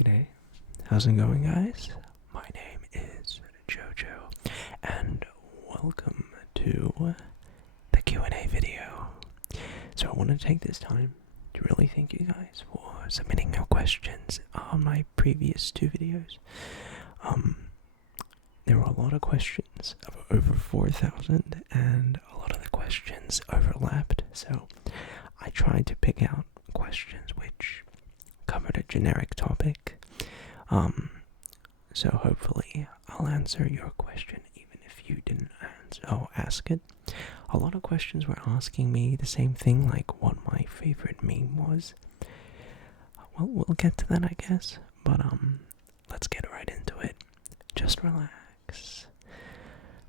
G'day. How's it going, guys? My name is Jojo, and welcome to the Q&A video. So I want to take this time to really thank you guys for submitting your questions on my previous two videos. There were a lot of questions, over 4,000, and a lot of the questions overlapped, so I tried to pick out questions which covered a generic topic. So hopefully I'll answer your question even if you didn't ask it. A lot of questions were asking me the same thing, like what my favorite meme was. Well, we'll get to that, I guess, but let's get right into it. Just relax.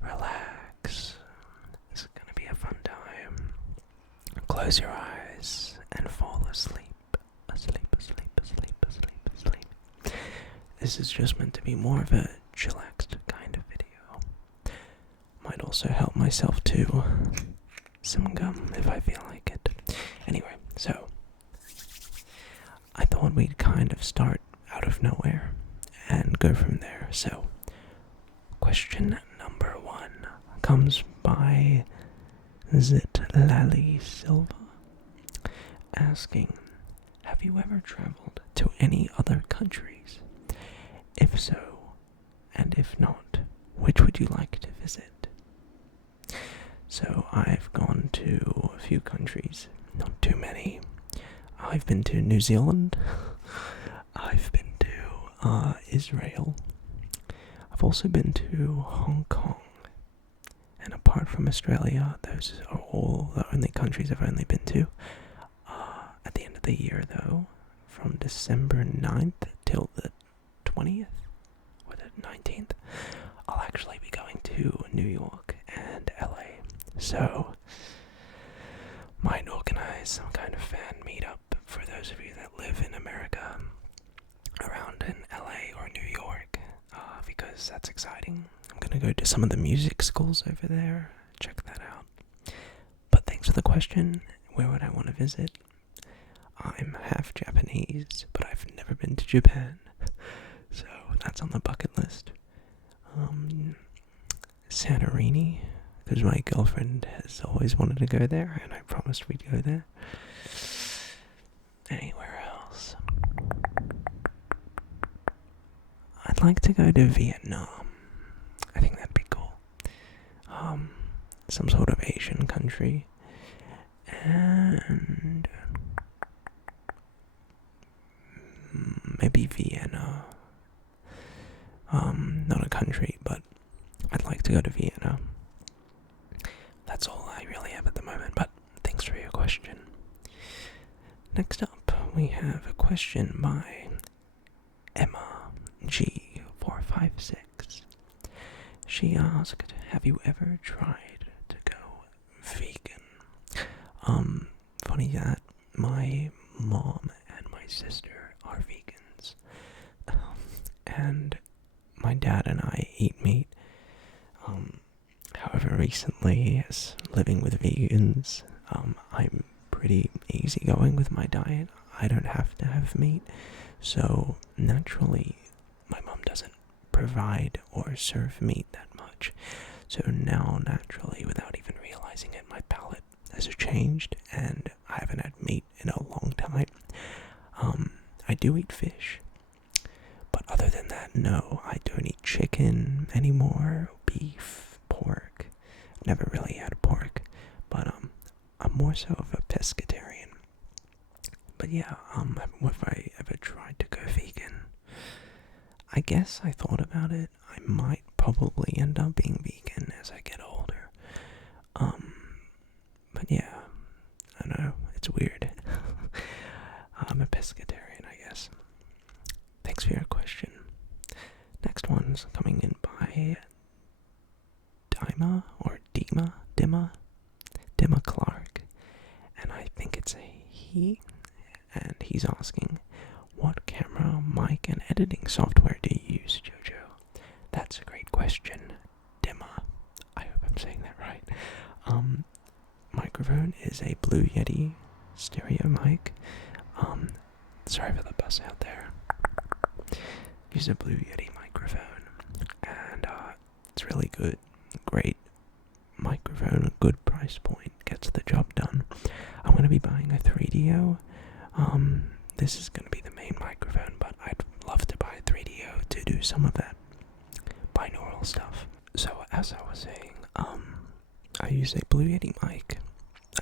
Relax. This is gonna be a fun time. Close your eyes and fall asleep. Asleep. This is just meant to be more of a chillaxed kind of video. Might also help myself to some gum if I feel like it. Anyway, so I thought we'd kind of start out of nowhere and go from there. So question number 1 comes by Lally Silva, asking, have you ever traveled to any other countries? If so, and if not, which would you like to visit? So I've gone to a few countries, not too many. I've been to New Zealand. I've been to Israel. I've also been to Hong Kong. And apart from Australia, those are all the only countries I've only been to. At the end of the year, though, from December 9th till the 20th or the 19th, I'll actually be going to New York and LA. So, might organize some kind of fan meetup for those of you that live in America, around in LA or New York, because that's exciting. I'm gonna go to some of the music schools over there, check that out. But thanks for the question. Where would I want to visit? I'm half Japanese, but I've never been to Japan, so that's on the bucket list. Santorini, because my girlfriend has always wanted to go there, and I promised we'd go there. Anywhere else? I'd like to go to Vietnam. I think that'd be cool. Some sort of Asian country. And maybe Vienna. Not a country, but I'd like to go to Vienna. That's all I really have at the moment, but thanks for your question. Next up, we have a question by Emma G456. She asked, have you ever tried to go vegan? Funny that my mom and my sister are vegans, and my dad and I eat meat. However, recently, as living with vegans, I'm pretty easygoing with my diet. I don't have to have meat, so naturally, my mom doesn't provide or serve meat that much. So now, naturally, without even realizing it, my palate has changed, and I haven't had meat in a long time. I do eat fish, but other than that, no, I don't eat chicken anymore, beef, pork. Never really had pork, but I'm more so of a pescatarian. But yeah, have I ever tried to go vegan? I guess I thought about it. I might probably end up being vegan as I get older. But yeah, I don't know, it's weird. I'm a pescatarian, I guess. Thanks for your question. Next one's coming in by Dima Clark, and I think it's a he, and he's asking, what camera, mic, and editing software do you use, Jojo? That's a great question, Dima. I hope I'm saying that right. Microphone is a Blue Yeti stereo mic. Sorry for the bus out there. use a Blue Yeti microphone, and it's really good. Great microphone, a good price point, gets the job done. I'm going to be buying a 3DO. This is going to be the main microphone, but I'd love to buy a 3DO to do some of that binaural stuff. So as I was saying, I use a Blue Yeti mic.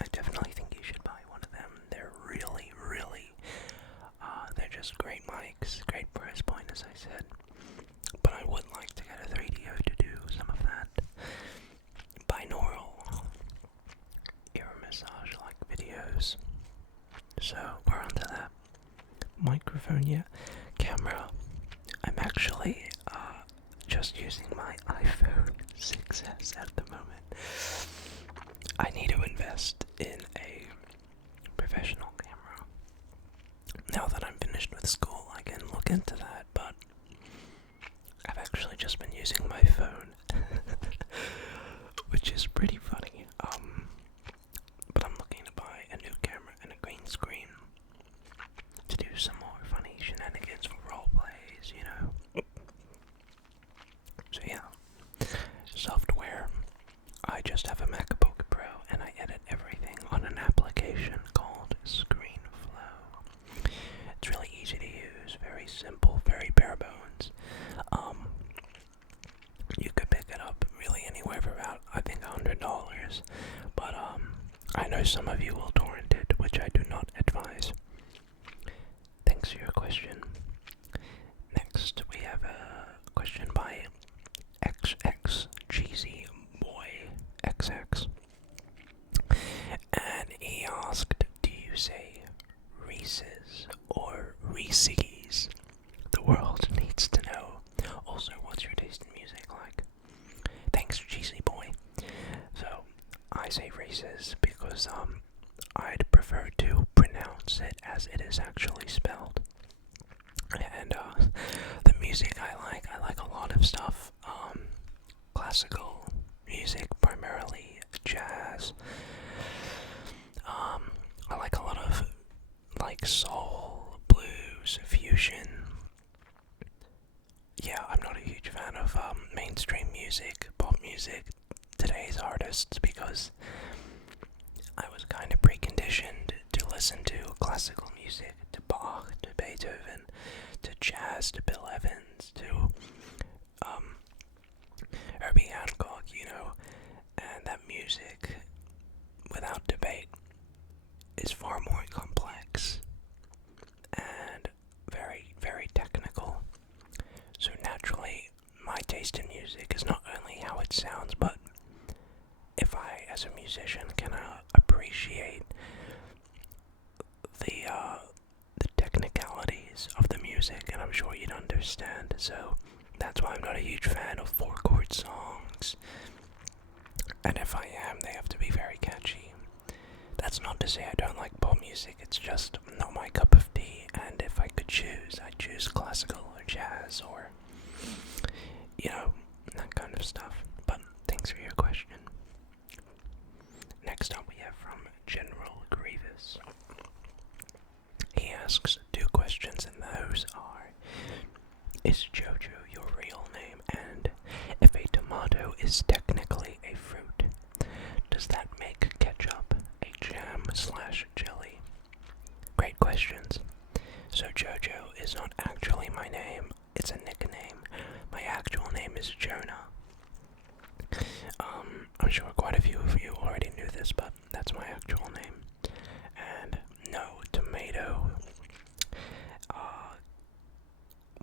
I definitely think you should buy one of them. They're really, they're just great mics, great price point, as I said. But I would like to get a 3DO to do some of that binaural ear massage-like videos. So we're onto that. Microphone, yeah. Camera. I'm actually just using my iPhone 6s at the moment. I need to invest in a professional camera. Now that I'm finished with school, I can look into that, but I've actually just been using my phone, which is pretty funny. But I'm looking to buy a new camera and a green screen to do some more funny shenanigans for role plays, you know. So yeah, software. I just have a MacBook Pro and I edit everything on an application called ScreenFlow. It's really easy to use, very simple, very bare bones. You could pick it up really anywhere for about, I think, $100. But I know some of you will torrent it, which I do not advise. Thanks for your question. Next, we have a question by XX Cheesy Boy XX. And he asked, do you say Reeses or Reesees? The world needs to know. Also, what's your taste in music like? Thanks, Cheesy Boy. So, I say Reeses because I'd prefer to pronounce it as it is actually spelled. And the music I like a lot of stuff. Classical music, primarily jazz. I like a lot of like soul, blues, fusion. Yeah, I'm not a huge fan of mainstream music, pop music, today's artists, because I was kind of preconditioned to listen to classical music, to Bach, to Beethoven, to jazz, to Bill Evans, to Herbie Hancock, you know, and that music, without debate, is far more complex and very, very technical. So naturally, my taste in music is not only how it sounds, but if I, as a musician, can appreciate the technicalities of the music, and I'm sure you'd understand. So that's why I'm not a huge fan of 4-chord songs. And if I am, they have to be very catchy. That's not to say I don't like pop music, it's just not my cup of tea, and if I could choose, I'd choose classical or jazz or, you know, that kind of stuff. But thanks for your question. Next up we have from General Grievous. He asks 2 questions, and those are, is Jojo your real name? And if a tomato is technically a fruit, does that make ketchup a jam/jelly? Great questions. So Jojo is not actually my name, it's a nickname. My actual name is Jonah. I'm sure quite a few of you already knew this, but that's my actual name. And no, tomato,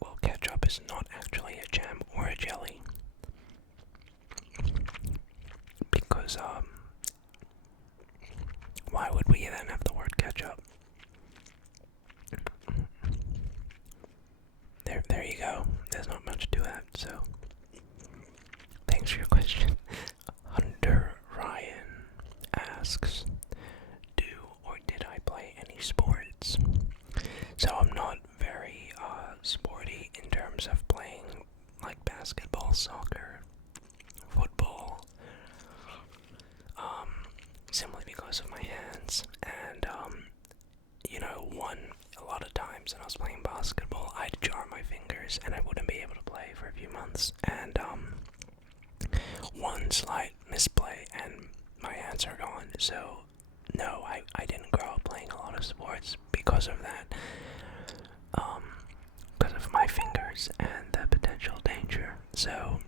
well, ketchup is not actually a jam or a jelly. Because, why would we then have the word ketchup? There you go. There's not much to that, so thanks for your question. Hunter Ryan asks, do or did I play any sports? So I'm not very sporty in terms of playing like basketball, soccer, football, simply because of my hands. And you know, a lot of times when I was playing basketball, I'd jar my fingers fingers and I wouldn't be able to play for a few months. And one slight misplay and my hands are gone. So no, I didn't grow up playing a lot of sports because of that. Because of my fingers and the potential danger. So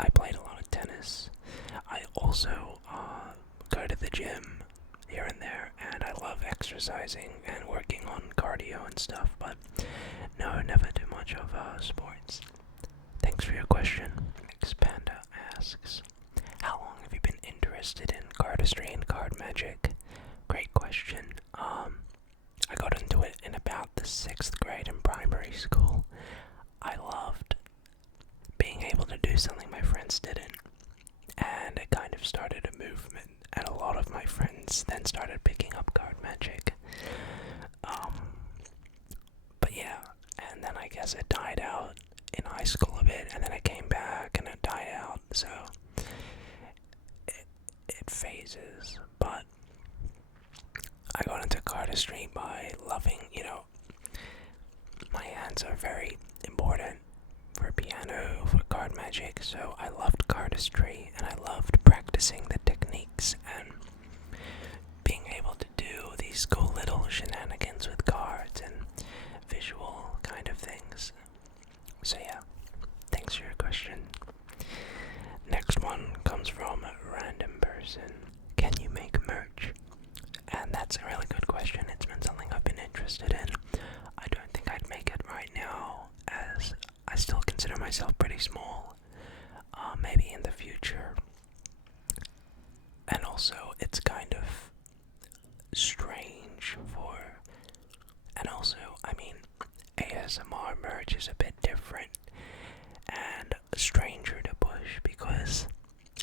I played a lot of tennis. I also go to the gym here and there, and I love exercising and working on cardio and stuff, but no, never too much of sports. Thanks for your question. X Panda asks, how long have you been interested in cardistry and card magic? Great question. I got into it in about the 6th grade in primary school. I loved being able to do something my friends didn't, and it kind of started a movement, and a lot of my friends then started picking up card magic. But yeah, and then I guess it died out in high school a bit, and then it came back and it died out, so it phases. But I got into cardistry by loving, my hands are very important for piano, for card magic, so I loved cardistry and I loved practicing the techniques and being able to do these cool little shenanigans with cards and visual kind of things. So yeah, thanks for your question. Next one comes from a random person. Can you make merch? And that's a really good question. It's been something I've been interested in. I don't think I'd make it right now, as I still consider myself pretty small. Maybe in the future. And also, it's kind of strange and also, ASMR merch is a bit different and stranger to push because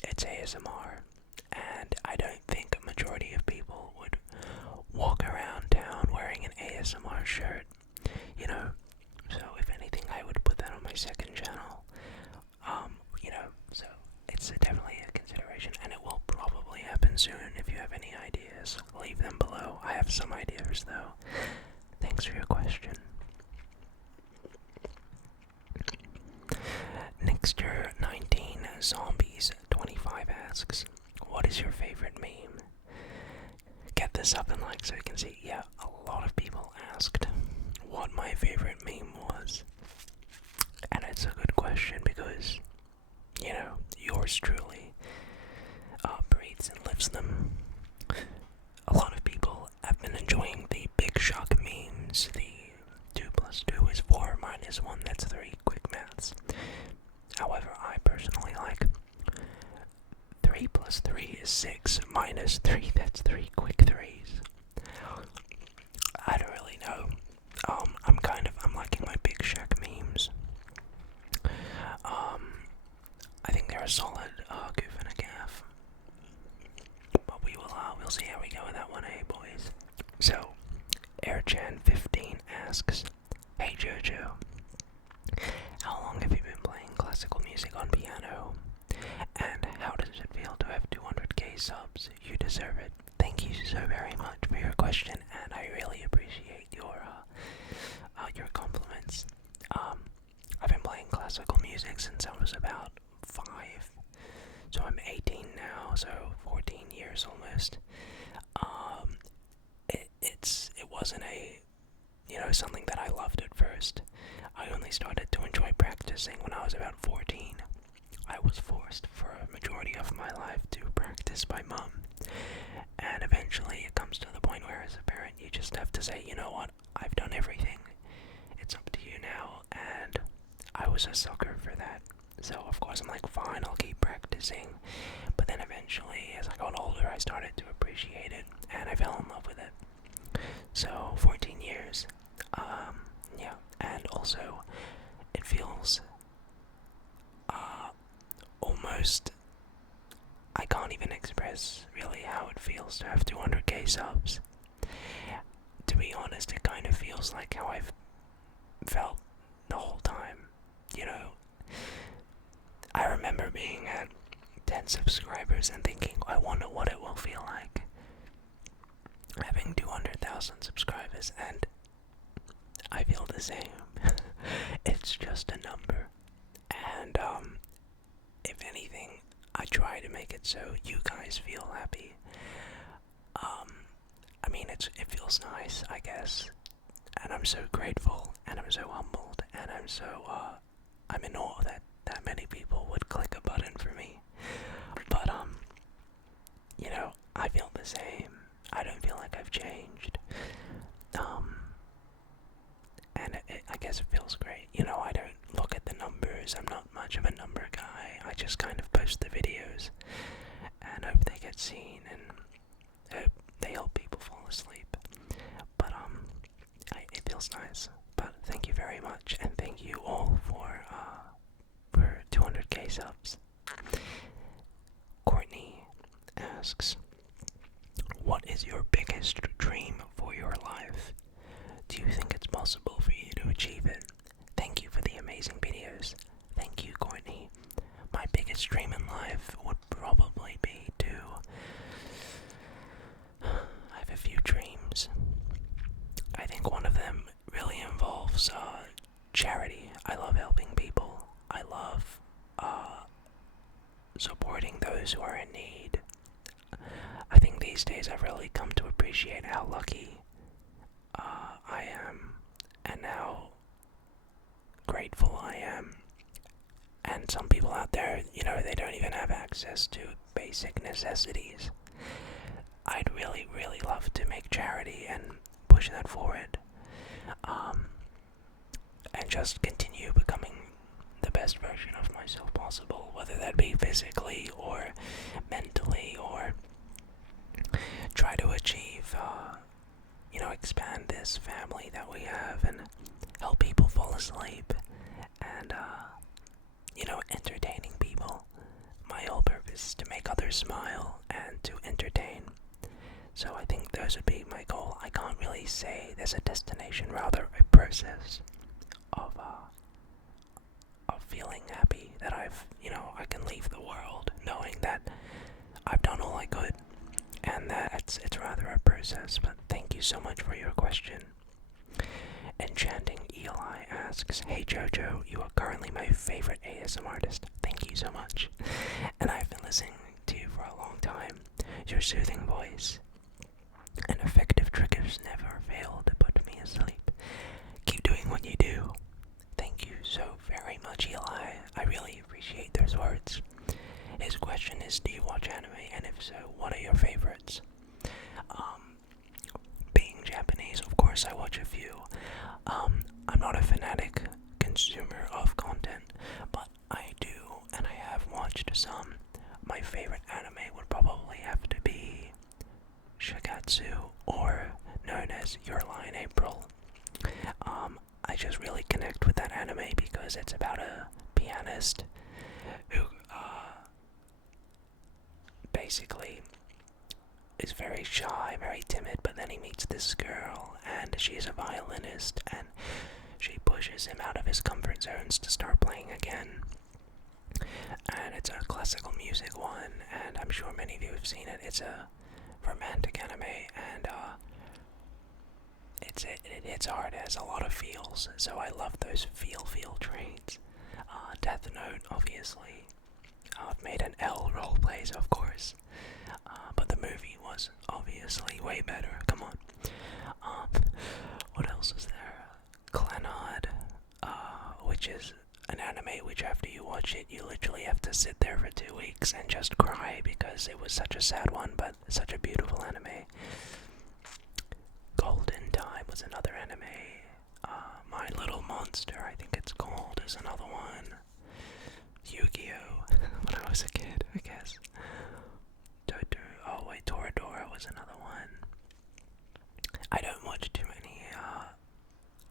it's ASMR. And I don't think a majority of people would walk around town wearing an ASMR shirt, So if anything, I would put that on my second channel. So it's definitely a consideration, and it will probably happen soon. If you have any ideas, leave them below. I have some ideas, though. Thanks for your question. Nexter 19 Zombies 25 asks, what is your favorite meme? Get this up and like so you can see. Yeah, a lot of people asked what my favorite meme was. And it's a good question because, yours truly breathes and lives them. A lot of people have been enjoying the Big Shock memes, the 2 plus 2 is 4 minus 1, that's 3, quick maths. However, I personally like 3 plus 3 is 6, minus 3, that's 3, quick 3s. I don't really know. I'm liking my Big Shack memes. I think they're a solid goof and a gaff. But we'll see how we go with that one, boys? So, AirChan15 asks, hey Jojo, how long have you been playing classical music on piano? And how does it feel to have 200k subs? You deserve it. Thank you so very much for your question, and I really appreciate your compliments. I've been playing classical music since I was about 5, so I'm 18 now, so 14 years almost. It wasn't something that I loved at first. I only started to enjoy practicing when I was about 14. I was forced for a majority of my life to practice by mom. And eventually it comes to the point where as a parent you just have to say, you know what, I've done everything. It's up to you now. And I was a sucker for that. So of course I'm like, fine, I'll keep practicing. But then eventually as I got older I started to appreciate it and I fell in love with it. So 14 years. Yeah. And also it feels almost, I can't even express really how it feels to have 200k subs. To be honest, it kind of feels like how I've felt the whole time, I remember being at 10 subscribers and thinking, I wonder what it will feel like having 200,000 subscribers, and I feel the same. It's just a number. And if anything, I try to make it so you guys feel happy. I mean, it feels nice, I guess, and I'm so grateful, and I'm so humbled, and I'm in awe that many people would click a button for me. But I feel the same. I don't feel like I've changed. And I guess it feels great. I don't look at the numbers. I'm not much of a number guy. I just kind of post the videos and hope they get seen and hope they help people fall asleep. But it feels nice. But thank you very much, and thank you all for 200k subs. Courtney asks, what is your biggest dream for your life? Do you think it's possible for you to achieve it? Thank you for the amazing videos. Thank you, Courtney. My biggest dream in life would probably be to... I have a few dreams. I think one of them really involves charity. I love helping people. I love supporting those who are in need. I think these days I've really come to appreciate how lucky I am, and how grateful I am. And some people out there, they don't even have access to basic necessities. I'd really, really love to make charity and push that forward. And just continue becoming the best version of myself possible, whether that be physically or mentally, or try to achieve, expand this family that we have and help people fall asleep and, entertaining people. My whole purpose is to make others smile and to entertain. So I think those would be my goal. I can't really say there's a destination, rather a process of feeling happy that I can leave the world knowing that I've done all I could, and that it's rather a process. But thank you so much for your question. Enchanting Eli asks, hey Jojo, you are currently my favorite ASMR artist. Thank you so much. And I've been listening to you for a long time. Your soothing voice and effective triggers never fail to put me asleep. Keep doing what you do. Thank you so very much, Eli. I really appreciate those words. His question is, do you watch anime? And if so, what are your favorites? Being Japanese, of course I watch a few. I'm not a fanatic consumer of content, but I do, and I have watched some. My favorite anime would probably have to be Shigatsu, or known as Your Lie in April. I just really connect with that anime because it's about a pianist who basically is very shy, very timid, but then he meets this girl, and she's a violinist, and she pushes him out of his comfort zones to start playing again. And it's a classical music one, and I'm sure many of you have seen it. It's a romantic anime, and it hits hard. It has a lot of feels, so I love those feel traits. Death Note, obviously. I've made an L roleplays, of course, but the movie was obviously way better. Come on. What else is there? Clannad, which is an anime which after you watch it, you literally have to sit there for 2 weeks and just cry because it was such a sad one, but such a beautiful anime. Golden Time was another anime. My Little Monster, I think it's called, is another one. Yu-Gi-Oh! When I was a kid, I guess. Toradora was another one. I don't watch too many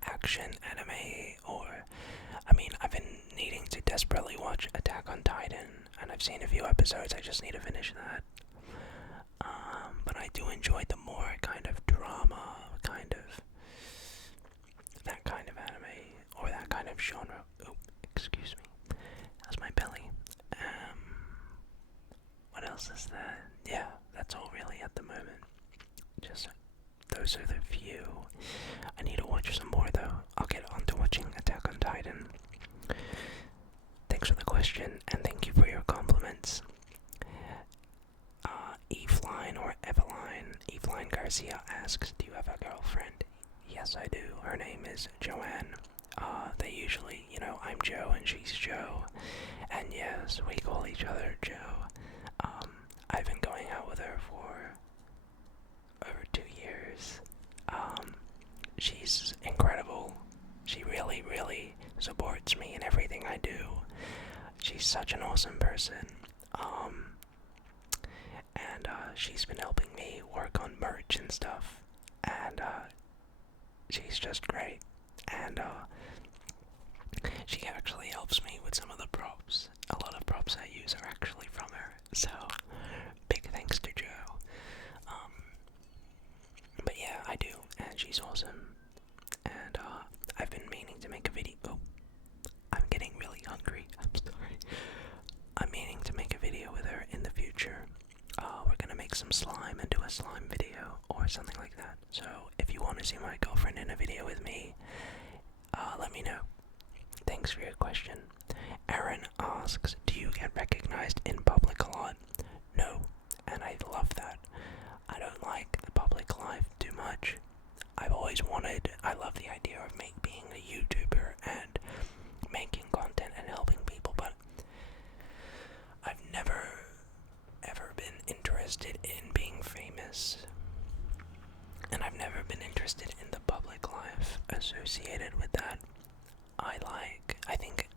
action anime, I've been needing to desperately watch Attack on Titan, and I've seen a few episodes. I just need to finish that. But I do enjoy the more kind of drama, that kind of anime, or that kind of genre. Oh, excuse me. That's my belly. What else is that? Yeah, that's all really at the moment. Just those are the few. I need to watch some more though. I'll get on to watching Attack on Titan. question, and thank you for your compliments. Eveline or Eveline, Eveline Garcia asks, do you have a girlfriend? Yes, I do. Her name is Joanne. They usually, I'm Joe and she's Joe. And yes, we call each other Joe. I've been going out with her for over 2 years. She's incredible. She really, really supports me in everything I do. She's such an awesome person. And she's been helping me work on merch and stuff. And she's just great. And she actually helps me with some of the props. A lot of props I use are actually from her. So, big thanks to Joe. But yeah, I do. And she's awesome. And I've been meaning to make a video. Oh, I'm getting really hungry. I'm sorry. I'm meaning to make a video with her in the future. We're gonna make some slime and do a slime video or something like that. So if you want to see my girlfriend in a video with me, let me know. Thanks for your question. Aaron asks, do you get recognized in public a lot? No, and I love that. I don't like the public life too much. I love the idea of being a YouTuber and making content and helping people, but I've never ever been interested in being famous, and I've never been interested in the public life associated with that. I think,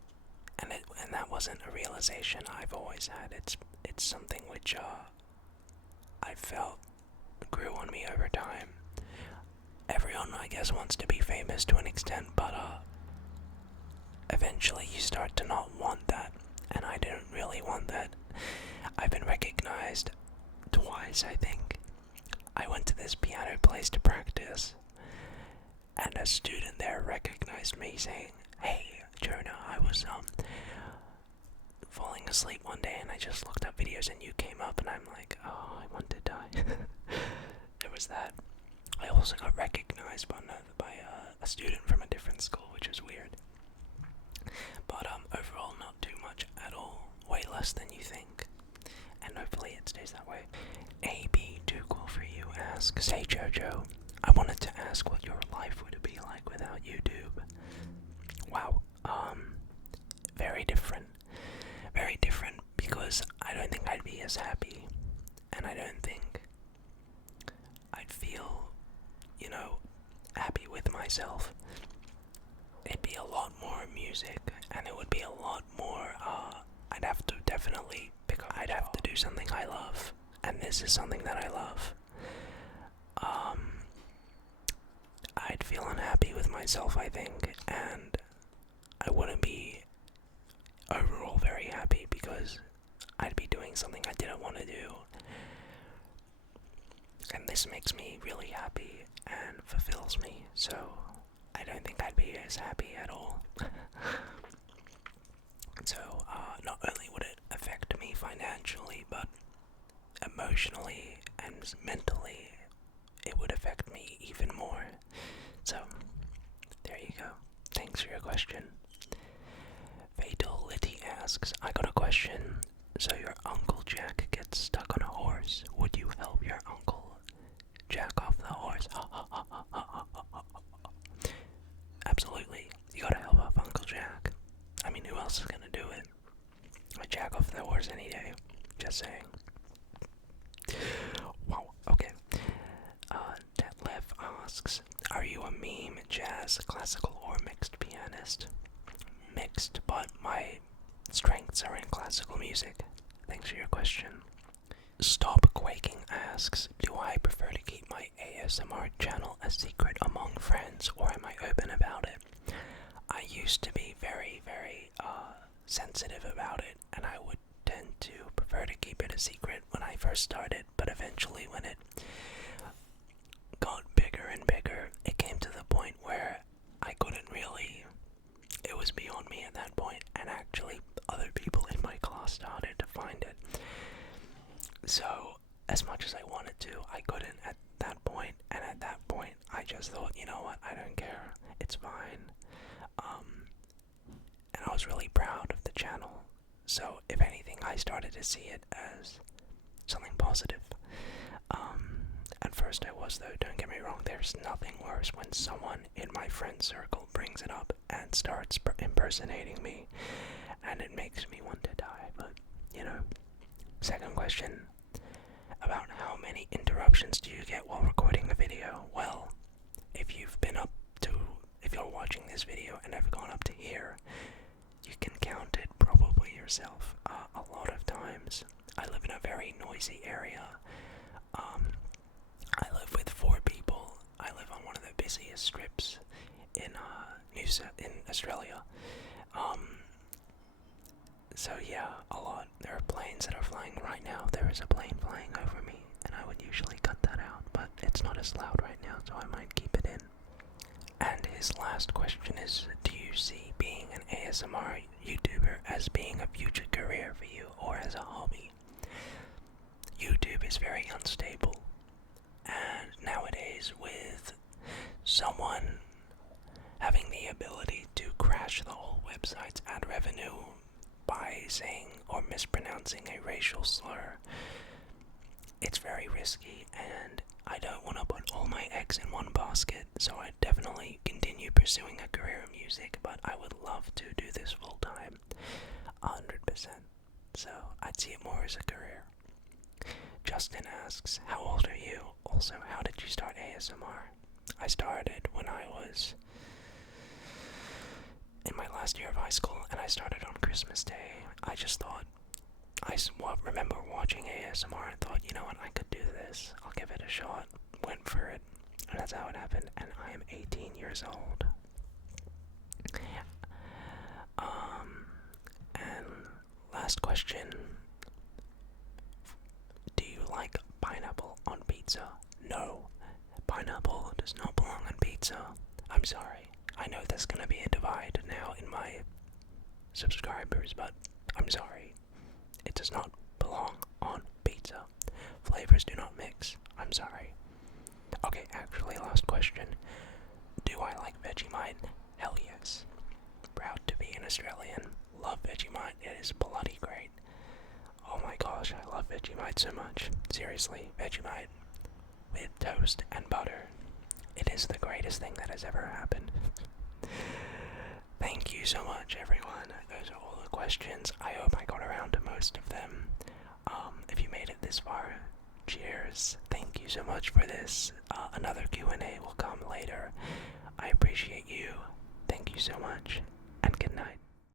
and that wasn't a realization I've always had. It's something which I felt grew on me over time. Everyone, I guess, wants to be famous to an extent, but eventually you start to not want that, and I didn't really want that. I've been recognized twice, I think. I went to this piano place to practice, and a student there recognized me saying, "Hey, Jonah, I was falling asleep one day and I just looked up videos and you came up," and I'm like, oh, I want to die. There was that. I also got recognized by a student from a different school, which was weird. But overall, not too much at all. Way less than you think. And hopefully it stays that way. AB, too cool for you, asks, hey Jojo, I wanted to ask what your life would be like without YouTube. Wow. Very different. Very different, because I don't think I'd be as happy. And I don't think I'd feel, happy with myself. It'd be a lot more music, and it would be a lot more, I'd have to definitely I'd have to do something I love, and this is something that I love. I'd feel unhappy with myself, I think, and I wouldn't be overall very happy because I'd be doing something I didn't want to do. And this makes me really happy and fulfills me, so I don't think I'd be as happy at all. So, not only would it affect me financially, but emotionally and mentally, it would affect me even more. So, there you go. Thanks for your question. Fatality asks, I got a question. So your Uncle Jack gets stuck on a horse. Would you help your uncle jack off the horse? Absolutely. You gotta help off Uncle Jack. I mean, who else is gonna do it? I jack off the horse any day. Just saying. Wow, okay. Detlef asks, are you a meme, jazz, classical, or mixed pianist? Mixed, but my strengths are in classical music. Thanks for your question. Stop Quaking asks, do I prefer to keep my ASMR channel a secret among friends, or am I open about it? I used to be very, very sensitive about it, and I would tend to prefer to keep it a secret when I first started, but eventually when it got bigger and bigger, it came to the point where I couldn't really, it was beyond me at that point, and actually other people in my class started to find it. So, as much as I wanted to, I couldn't at that point, and at that point, I just thought, you know what, I don't care, it's fine. And I was really proud of the channel, So if anything, I started to see it as something positive. At first I was, though, don't get me wrong, there's nothing worse when someone in my friend circle brings it up and starts impersonating me, and it makes me want to die, but, you know. Second question, about how many interruptions do you get while recording a video? Well, if you're watching this video and have gone up to here, you can count it probably yourself. A lot of times, I live in a very noisy area. I live with 4 people. I live on one of the busiest strips in Australia. So yeah, a lot. There are planes that are flying right now. There is a plane flying over me, and I would usually cut that out, but it's not as loud right now, so I might keep it in. And his last question is, do you see being an ASMR YouTuber as being a future career for you, or as a hobby? YouTube is very unstable, and nowadays with someone having the ability to crash the whole website's ad revenue by saying or mispronouncing a racial slur, it's very risky, and I don't want to put all my eggs in one basket, so I definitely continue pursuing a career in music, but I would love to do this full time, 100%, so I'd see it more as a career. Justin asks, how old are you? Also, how did you start ASMR? I started when I was in my last year of high school, and I started on Christmas Day. I just thought, I remember watching ASMR and thought, you know what, I could do this. I'll give it a shot. Went for it, and that's how it happened, and I am 18 years old. And last question, do you like pineapple on pizza? No, pineapple does not belong on pizza. I'm sorry. I know there's gonna be a divide now in my subscribers, but I'm sorry. It does not belong on pizza. Flavors do not mix. I'm sorry. Okay, actually, last question. Do I like Vegemite? Hell yes. Proud to be an Australian. Love Vegemite. It is bloody great. Oh my gosh, I love Vegemite so much. Seriously, Vegemite with toast and butter. It is the greatest thing that has ever happened. Thank you so much, everyone. Those are all the questions. I hope I got around to most of them. If you made it this far, cheers. Thank you so much for this. Another Q&A will come later. I appreciate you. Thank you so much, and good night.